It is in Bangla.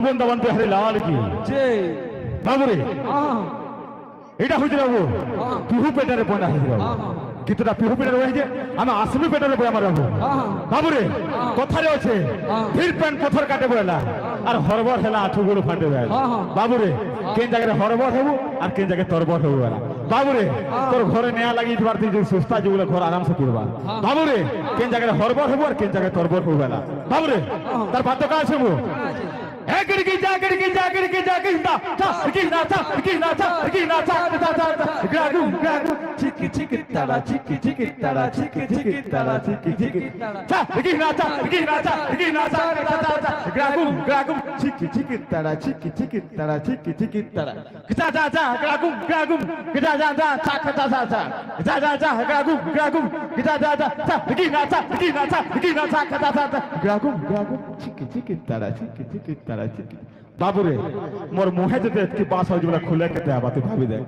বৃন্দাবন বিহারী লাল কি যে বাবুরে এটা হয়েছে বাবু পিহু পেটারে পয়না হয়েছে বাবু কিছুটা পিহু পেটারে হয়েছে আমি আসমি পেটারে বই আমার বাবু বাবুরে কথারে আছে ফির প্যান্ট পথর কাটে বইলা আর হরবর হেলা আঠু গুলো ফাটে বেলা বাবুরে কেন জায়গায় হরবর হবু আর কেন জায়গায় তরবর হবু বেলা বাবুরে তোর ঘরে নেয়া লাগি তোমার তুই সুস্তা যেগুলো ঘর আরামসে করবা বাবুরে কেন জায়গায় হরবর হবু আর কেন জায়গায় তরবর হবু বেলা বাবুরে তার বাধ্য কাজ হবু বাবুরে মোর মুহে যদি এতকি বাস হয় যেগুলা খুলে কেটে আবার তুই ভাবি দেখ